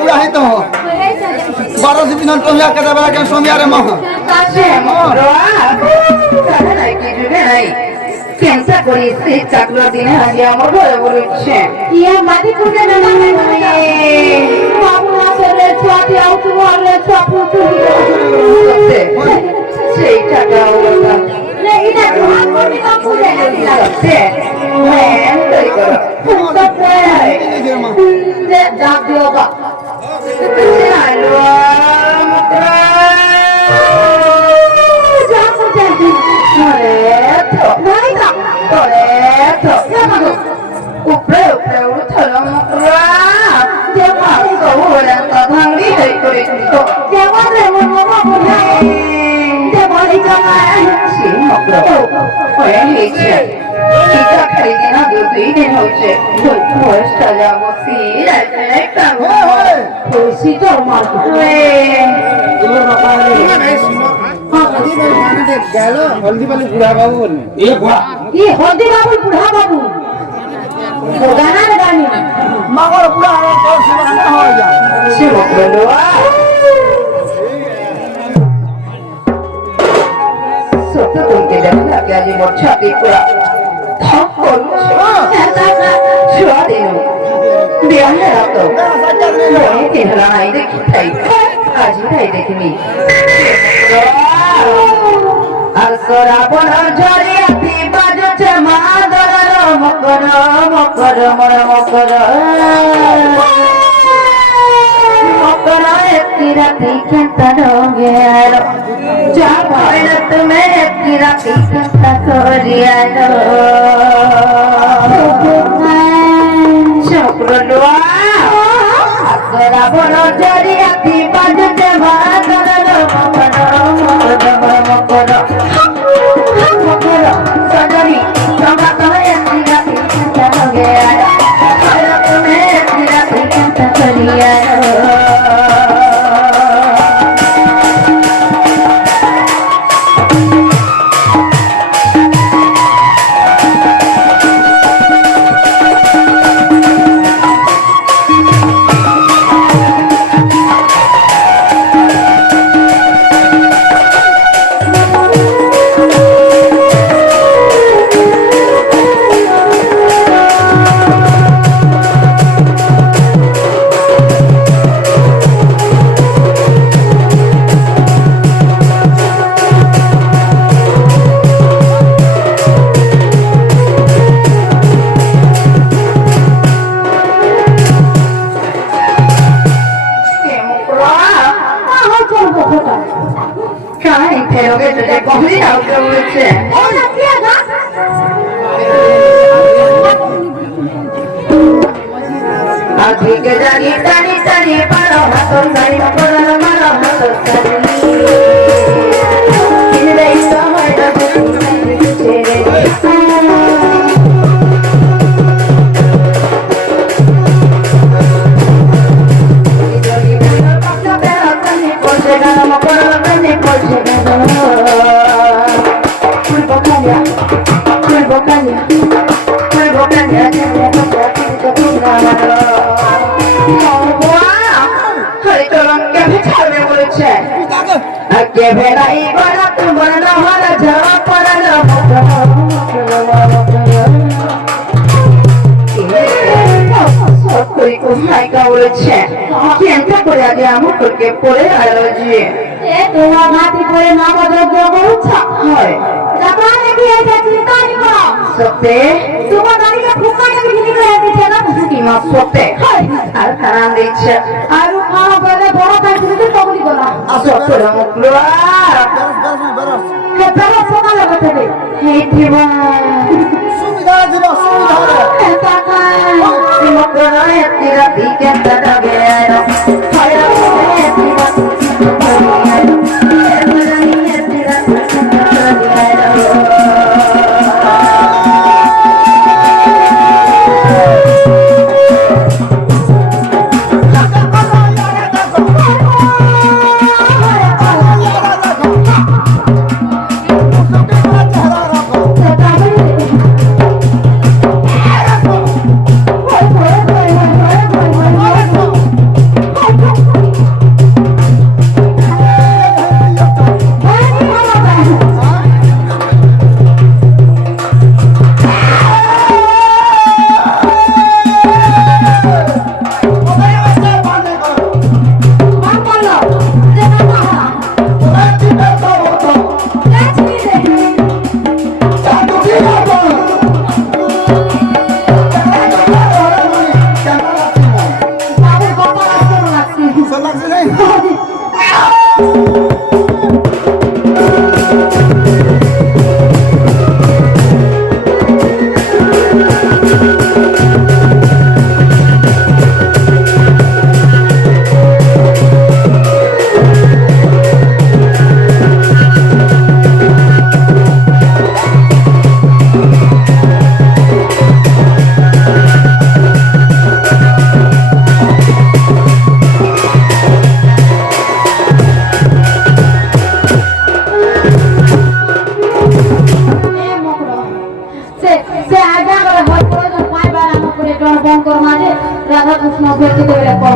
बुढ़ा है तो 12 से बिना टोमिया के देबे के सोमिया रे मां কেনসা করি সে চাকলা দিনে আগে আমার ঘরে বলেছে ইয়া মাটি কোনে না বাবু আসলে ছোটি আউট বলে ছোট সেই টাকা হলো না এটা তোমার কোনে না পুরে দিলাছে হ্যাঁ তাই করো সব দাব দিও বা আলো মুকরা জামু জাতি উপরে উপরে উঠল মুকরা যেমন কবুলে ভাঙি হয়ে করে যেমন যেমন বলে যেমন জামাই সে মুকরা হয়ে গেছে টিকা খাইতে না দুই দিন হচ্ছে বয়সটা যাবো সিরাই একটা খুশি তো মার हल्दी वाली बुढ़ा बाबू ये हल्दी बाबू बुढ़ा बाबू गाना गानी मांगो बुढ़ा है तो सेवा ना हो जा सेवा बोलो सत्य तुमके देखा क्या जी मोर छाती पूरा थक करू छुआ देनो बियाह है तो ये तेरा नहीं देखी थाई आज ही देखनी আর সরাবন ঝরিয়াতি বাজছে মাদরর মকর মকর মর মকর মকর একটি রাতি কেনতা রঙের যা ভয় তুমি একটি রাতি কেনতা করিয়াল চক্র লোয়া সরাবন ঝরিয়াতি বাজছে মাদরর মকর মকর মকর সজনী তোমা তোমায় একটি রাতি কেনতা রঙের তুমি একটি রাতি কেনতা করিয়াল আজকে জানি জানি জানি পারো হাতর জানি পারো মারো হাতর জানি কিনে সময় না ছেড়ে के भेलाई बड़ा तुम बना वाला जवा पड़ना कोई को हाई का बोलছে কেনটা করে আগে আমু করকে পড়ে আলো জি এ তোমার মাটি পড়ে না বদল করছা হয় জাপান কি এটা চিন্তা করো সত্যি তোমার গাড়িকে ফুকাটা বিক্রি করে দিছে না কি মা সত্যি হয় আর খারাপ দিচ্ছে আর খাওয়া বলে বড় কাজ দিতে তবলি করা সত্যি মুকলা কে বড় ফোকা লাগাতে দে হে দিবা সুবিধা দিবা সুবিধা হে টাকা মুকলা একটি রাতি কেনটা দাগে আলো হয় দিবা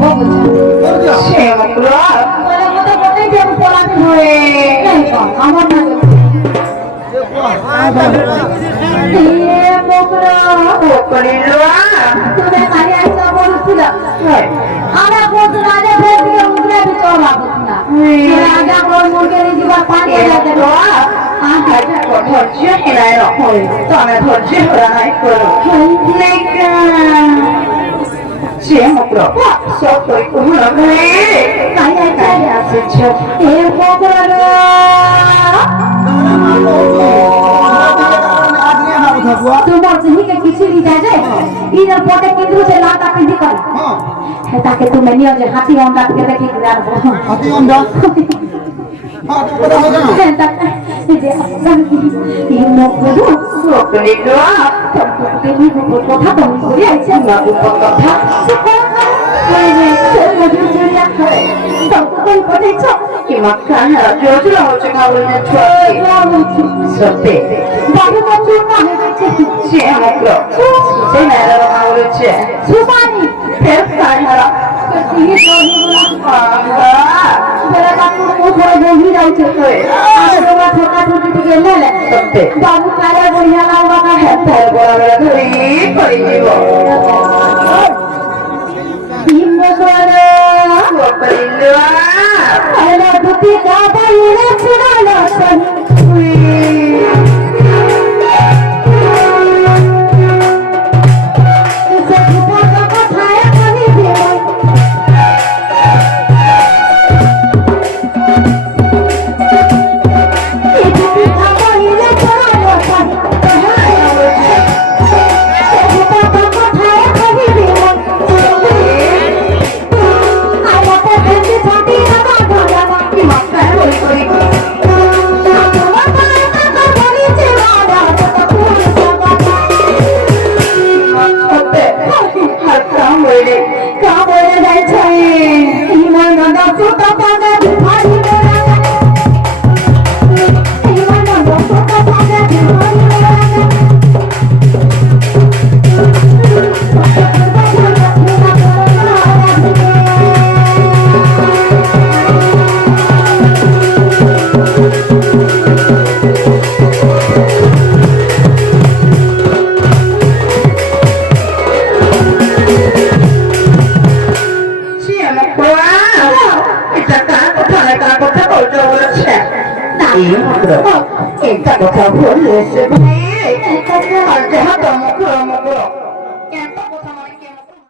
যাবো বুঝছো সে মুখলো বলে মতো কোথায় যাবো পলাতে হয়ে আমার না তুমি খালি আসা বলছিল আমরা বলতো রাজা ফেসকে উঠলে ভিতর ভাবছিলাম রাজা বল মুরগের জীবন পানি লাগে ধৈর্য হেরায় রকম তবে ধৈর্য হেরায় করো যে মুখ সব তুই কুমড়ো কায়া কায়া আসছ এ মগরা তোমার জিনিকে কিছু দিতে যায় ইনার পটে কিন্তু সে লাটা পিঁধি করে তাকে তুমি নিয়ে যে হাতি অন্ডা থেকে দেখি রাখবো হাতি অন্ডা কথা তুমি করে আছে কথা कि मक्खन रोज रोज का बोलने सत्य बाबू का चूरमा है जे हम लोग से मेरा का बोलছে सुपारी फिर खाया ये तो मेरा बाबू को थोड़ा बोली जाए तो आरो छोटा छोटी के ले ले सत्य बाबू काला बढ़िया लावा का है फिर बोला मेरा धरी करी जीवो এটা কথা বলেছে আর যাহা